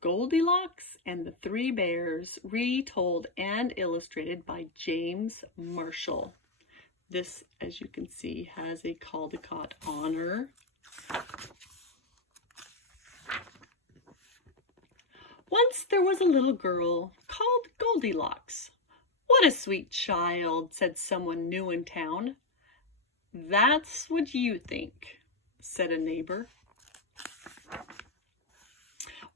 Goldilocks and the Three Bears, retold and illustrated by James Marshall. This, as you can see, has a Caldecott honor. Once there was a little girl called Goldilocks. "What a sweet child," said someone new in town. "That's what you think," said a neighbor.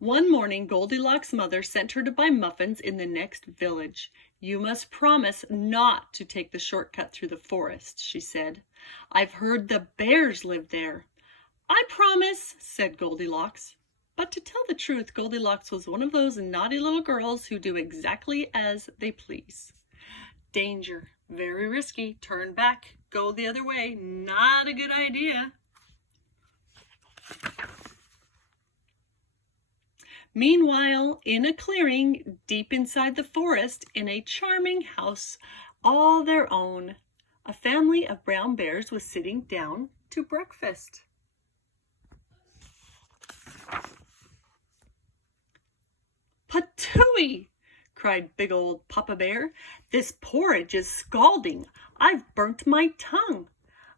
One morning, Goldilocks' mother sent her to buy muffins in the next village. "You must promise not to take the shortcut through the forest," she said. "I've heard the bears live there." "I promise," said Goldilocks. But to tell the truth, Goldilocks was one of those naughty little girls who do exactly as they please. Danger, very risky, turn back, go the other way, not a good idea. Meanwhile, in a clearing deep inside the forest, in a charming house all their own, a family of brown bears was sitting down to breakfast. "Patooey!" cried big old Papa Bear. "This porridge is scalding. I've burnt my tongue."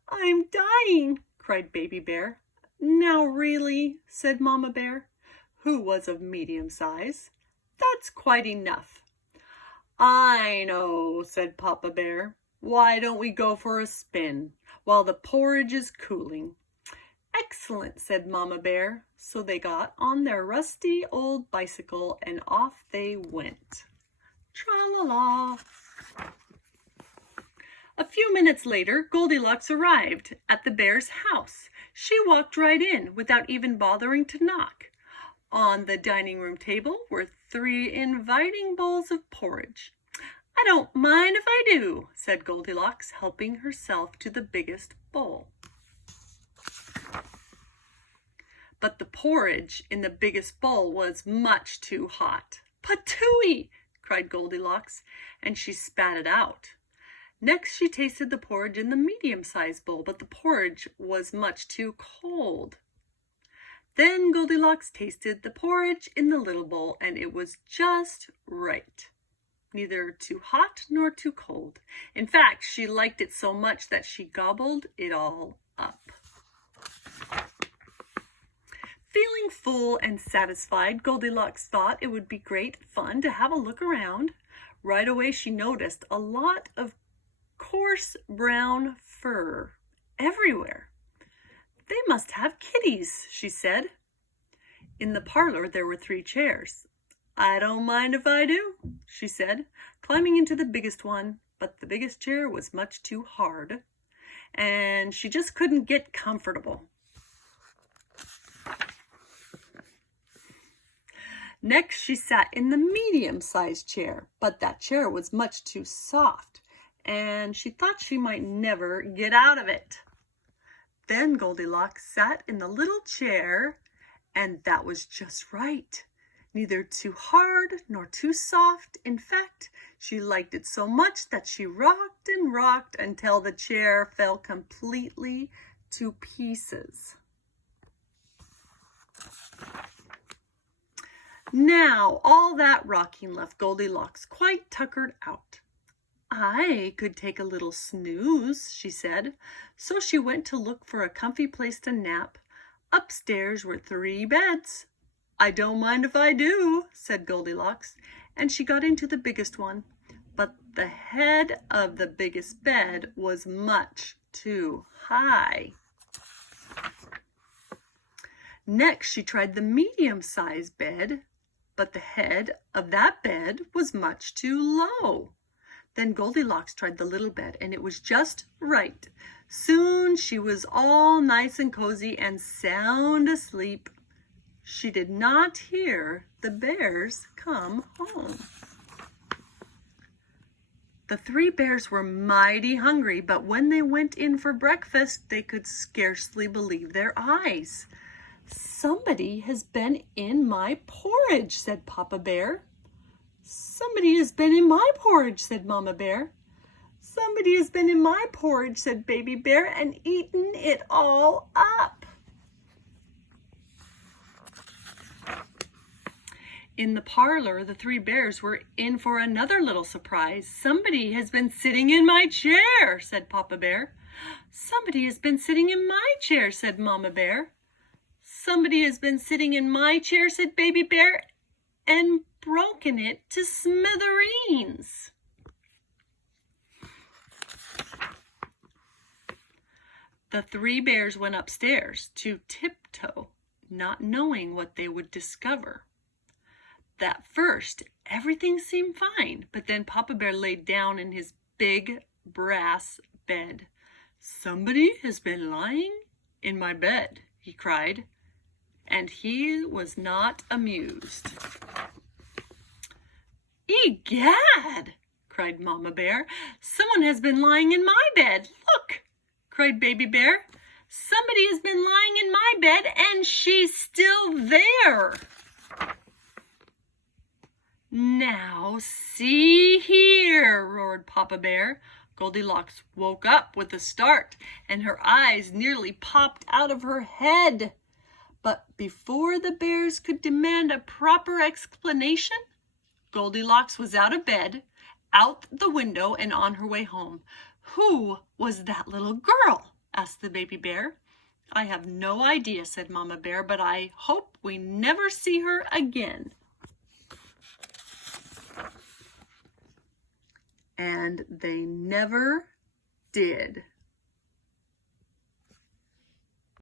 "I'm dying," cried Baby Bear. "Now really," said Mama Bear, who was of medium size, "that's quite enough." "I know," said Papa Bear. "Why don't we go for a spin while the porridge is cooling?" "Excellent," said Mama Bear. So they got on their rusty old bicycle and off they went. Tra-la-la. A few minutes later, Goldilocks arrived at the bear's house. She walked right in without even bothering to knock. On the dining room table were 3 inviting bowls of porridge. "I don't mind if I do," said Goldilocks, helping herself to the biggest bowl. But the porridge in the biggest bowl was much too hot. "Patooey!" cried Goldilocks, and she spat it out. Next she tasted the porridge in the medium-sized bowl, but the porridge was much too cold. Then Goldilocks tasted the porridge in the little bowl, and it was just right. Neither too hot nor too cold. In fact, she liked it so much that she gobbled it all up. Feeling full and satisfied, Goldilocks thought it would be great fun to have a look around. Right away she noticed a lot of coarse brown fur everywhere. "They must have kitties," she said. In the parlor there were 3 chairs. "I don't mind if I do," she said, climbing into the biggest one, but the biggest chair was much too hard, and she just couldn't get comfortable. Next, she sat in the medium-sized chair, but that chair was much too soft, and she thought she might never get out of it. Then Goldilocks sat in the little chair, and that was just right. Neither too hard nor too soft. In fact, she liked it so much that she rocked and rocked until the chair fell completely to pieces. Now, all that rocking left Goldilocks quite tuckered out. "I could take a little snooze," she said. So she went to look for a comfy place to nap. Upstairs were 3 beds. "I don't mind if I do," said Goldilocks, and she got into the biggest one. But the head of the biggest bed was much too high. Next, she tried the medium-sized bed, but the head of that bed was much too low. Then Goldilocks tried the little bed, and it was just right. Soon she was all nice and cozy and sound asleep. She did not hear the bears come home. The 3 bears were mighty hungry, but when they went in for breakfast, they could scarcely believe their eyes. "Somebody has been in my porridge," said Papa Bear. "Somebody has been in my porridge," said Mama Bear. "Somebody has been in my porridge," said Baby Bear, "and eaten it all up." In the parlor, the three bears were in for another little surprise. "Somebody has been sitting in my chair," said Papa Bear. "Somebody has been sitting in my chair," said Mama Bear. "Somebody has been sitting in my chair," said Baby Bear, "and broken it to smithereens." The three bears went upstairs to tiptoe, not knowing what they would discover. At first, everything seemed fine, but then Papa Bear laid down in his big brass bed. "Somebody has been lying in my bed," he cried, and he was not amused. "Egad!" cried Mama Bear. "Someone has been lying in my bed. Look!" cried Baby Bear. "Somebody has been lying in my bed, and she's still there." "Now, see here," roared Papa Bear. Goldilocks woke up with a start, and her eyes nearly popped out of her head. But before the bears could demand a proper explanation, Goldilocks was out of bed, out the window, and on her way home. "Who was that little girl?" asked the baby bear. "I have no idea," said Mama Bear, "but I hope we never see her again." And they never did.